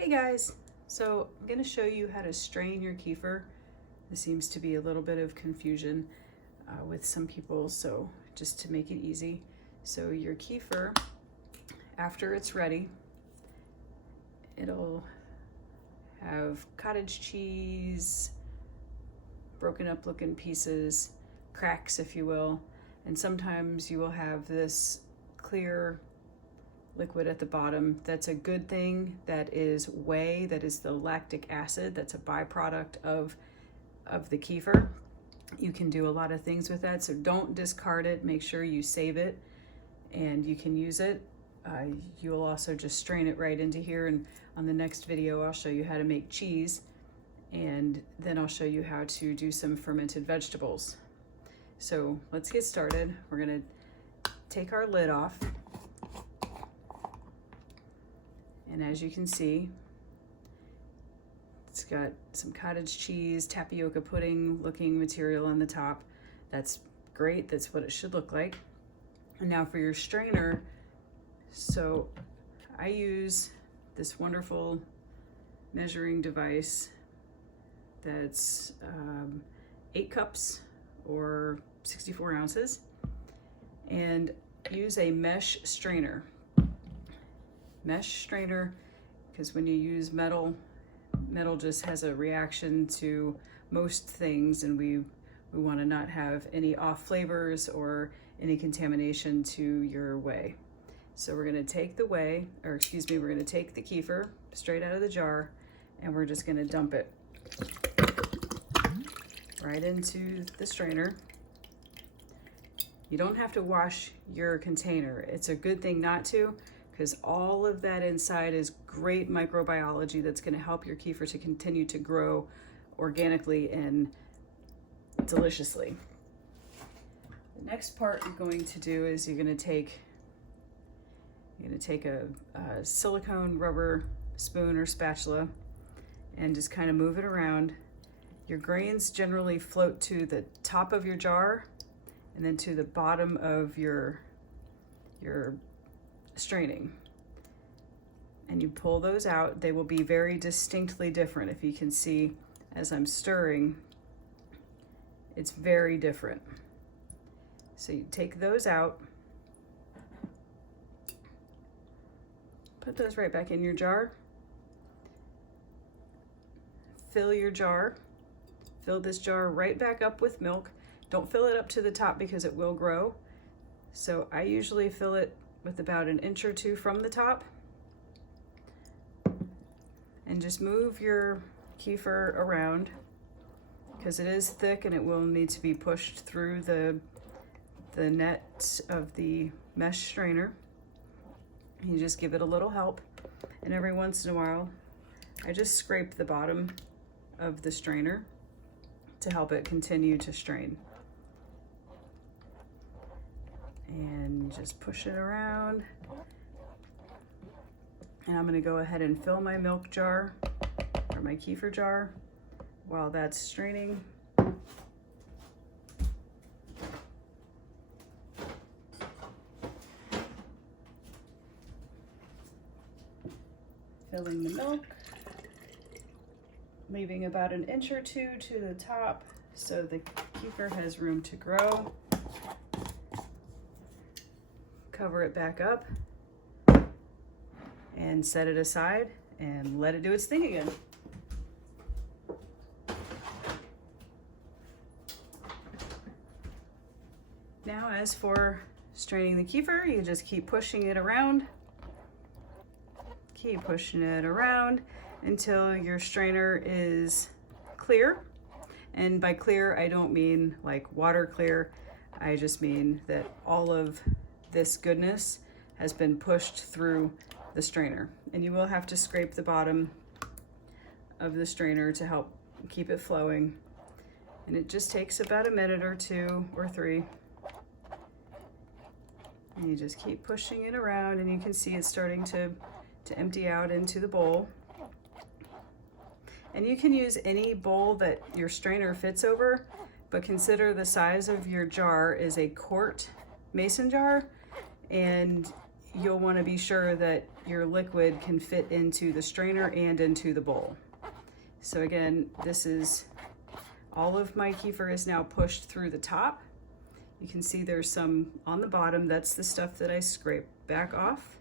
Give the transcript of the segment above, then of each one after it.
Hey guys, so I'm going to show you how to strain your kefir. There seems to be a little bit of confusion with some people, so just to make it easy. So your kefir, after it's ready, it'll have cottage cheese, broken up looking pieces, cracks if you will, and sometimes you will have this clear liquid at the bottom. That's a good thing. That is whey, that is the lactic acid, that's a byproduct of the kefir. You can do a lot of things with that, so don't discard it. Make sure you save it and you can use it. You'll also just strain it right into here, and on the next video I'll show you how to make cheese, and then I'll show you how to do some fermented vegetables. So let's get started. We're gonna take our lid off. And as you can see, it's got some cottage cheese, tapioca pudding looking material on the top. That's great, that's what it should look like. And now for your strainer, so I use this wonderful measuring device that's 8 cups or 64 ounces, and use a mesh strainer. Mesh strainer, because when you use metal just has a reaction to most things, and we want to not have any off flavors or any contamination to your whey. So we're going to take the whey, or excuse me, we're going to take the kefir straight out of the jar, and we're just going to dump it right into the strainer. You don't have to wash your container. It's a good thing not to, because all of that inside is great microbiology that's going to help your kefir to continue to grow organically and deliciously. The next part you're going to do is you're going to take a silicone rubber spoon or spatula and just kind of move it around. Your grains generally float to the top of your jar and then to the bottom of your straining, and you pull those out. They will be very distinctly different. If you can see as I'm stirring, it's very different. So you take those out, put those right back in your jar, fill your jar, fill this jar right back up with milk. Don't fill it up to the top because it will grow. So I usually fill it with about an inch or two from the top, and just move your kefir around because it is thick and it will need to be pushed through the net of the mesh strainer. You just give it a little help, and every once in a while I just scrape the bottom of the strainer to help it continue to strain. And just push it around. And I'm gonna go ahead and fill my milk jar or my kefir jar while that's straining. Filling the milk, leaving about an inch or two to the top so the kefir has room to grow. Cover it back up and set it aside and let it do its thing again. Now, as for straining the kefir, you just keep pushing it around. Keep pushing it around until your strainer is clear. And by clear, I don't mean like water clear. I just mean that all of this goodness has been pushed through the strainer, and you will have to scrape the bottom of the strainer to help keep it flowing, and it just takes about a minute or 2 or 3, and you just keep pushing it around, and you can see it's starting to empty out into the bowl. And you can use any bowl that your strainer fits over, but consider the size of your jar is a quart mason jar, and you'll want to be sure that your liquid can fit into the strainer and into the bowl. So again, this is all of my kefir is now pushed through the top. You can see there's some on the bottom. That's the stuff that I scrape back off,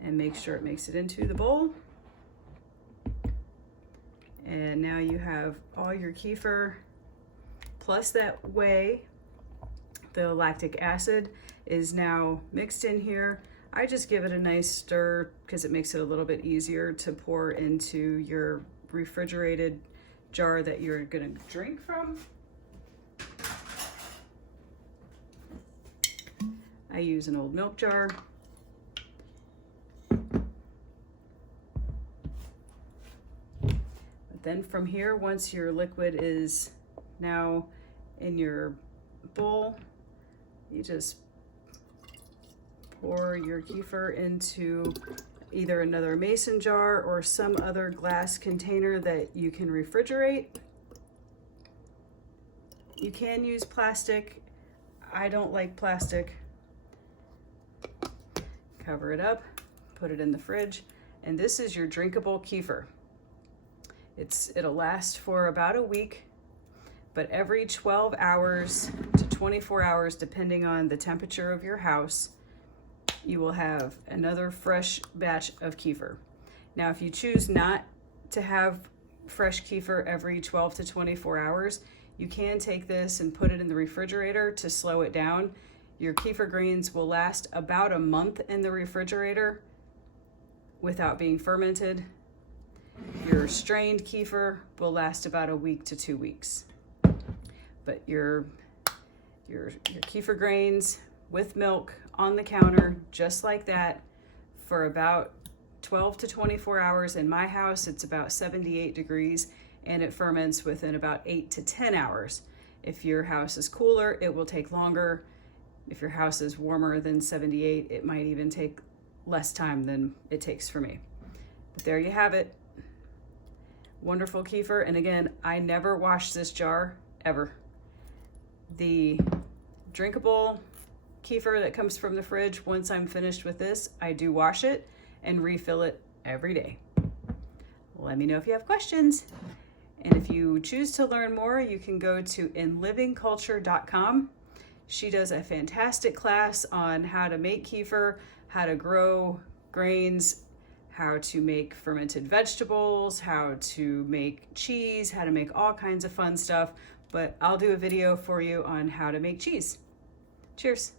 and make sure it makes it into the bowl. And now you have all your kefir, plus that whey. The lactic acid is now mixed in here. I just give it a nice stir because it makes it a little bit easier to pour into your refrigerated jar that you're gonna drink from. I use an old milk jar. But then from here, once your liquid is now in your bowl, you just pour your kefir into either another mason jar or some other glass container that you can refrigerate. You can use plastic. I don't like plastic. Cover it up, put it in the fridge, and this is your drinkable kefir. It'll last for about a week, but every 12 hours to 24 hours, depending on the temperature of your house, you will have another fresh batch of kefir. Now, if you choose not to have fresh kefir every 12 to 24 hours, you can take this and put it in the refrigerator to slow it down. Your kefir grains will last about a month in the refrigerator without being fermented. Your strained kefir will last about a week to 2 weeks. But your kefir grains with milk on the counter, just like that, for about 12 to 24 hours. In my house, it's about 78 degrees, and it ferments within about 8 to 10 hours. If your house is cooler, it will take longer. If your house is warmer than 78, it might even take less time than it takes for me. But there you have it. Wonderful kefir. And again, I never wash this jar, ever. The drinkable kefir that comes from the fridge, once I'm finished with this, I do wash it and refill it every day. Let me know if you have questions. And if you choose to learn more, you can go to inlivingculture.com. She does a fantastic class on how to make kefir, how to grow grains, how to make fermented vegetables, how to make cheese, how to make all kinds of fun stuff. But I'll do a video for you on how to make cheese. Cheers.